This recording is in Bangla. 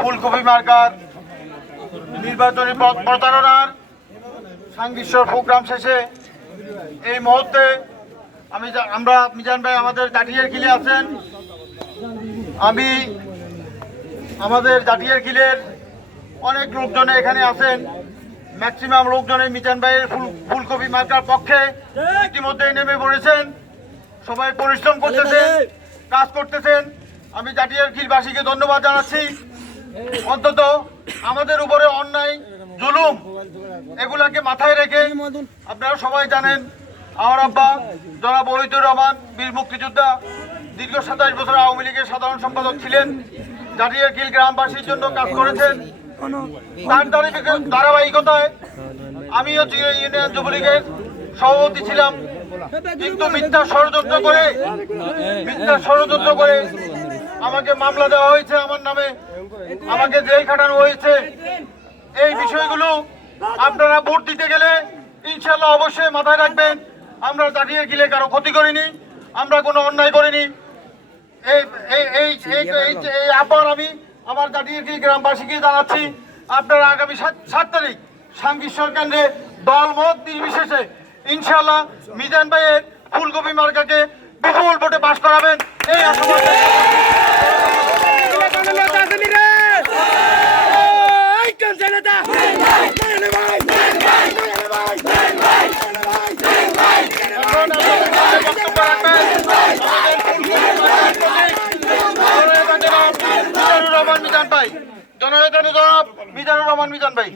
ফুলকপি মার্কার নির্বাচনী প্রচারণার সাংবিশ্বর প্রোগ্রাম শেষে এই মুহূর্তে আমরা মিজান ভাই আমাদের জাটিয়ার কিলে আছেন। আমি আমাদের জাটিয়ার কিলের অনেক লোকজনে এখানে আছেন। ম্যাক্সিমাম লোকজনে মিজান ভাইয়ের ফুলকপি মার্কার পক্ষে ইতিমধ্যেই নেমে পড়েছেন। সবাই পরিশ্রম করতেছেন, কাজ করতেছেন। আমি জাটিয়ার কিলবাসীকে ধন্যবাদ জানাচ্ছি। অন্তত আমাদের উপরে অন্যায় জুলুম এগুলাকে মাথায় রেখে আপনারা সবাই জানেন আমার আব্বা জনাব ওহিদুর রহমান বীর মুক্তিযোদ্ধা দীর্ঘ 27 বছর আওয়ামী লীগের সাধারণ সম্পাদক ছিলেন। জাটিয়ার কিল গ্রামবাসীর জন্য কাজ করেছেন। তার ধারাবাহিকতায় আমিও ইউনিয়ন যুবলীগের সভাপতি ছিলাম, কিন্তু মিথ্যা ষড়যন্ত্র করে আমাকে মামলা দেওয়া হয়েছে, আমার নামে আমাকে জেল খাটানো হয়েছে। এই বিষয়গুলো আপনারা ভোট দিতে গেলে ইনশাল্লাহ অবশ্যই মাথায় রাখবেন। আমরা জাটিয়ার কিলে কারো ক্ষতি করিনি, আমরা কোনো অন্যায় করিনি। এই আবার আমি আমার জাটিয়ার কিল গ্রামবাসীকে জানাচ্ছি, আপনারা আগামী 7 তারিখ সাংবিশ্বর কেন্দ্রে দল মত নির্বিশেষে ইনশাল্লাহ মিজান ভাইয়ের ফুলকপি মার্কাকে বিপুল ভোটে পাশ করাবেন। এই আশাবাদ মিজানুর রহমান মিজান ভাই।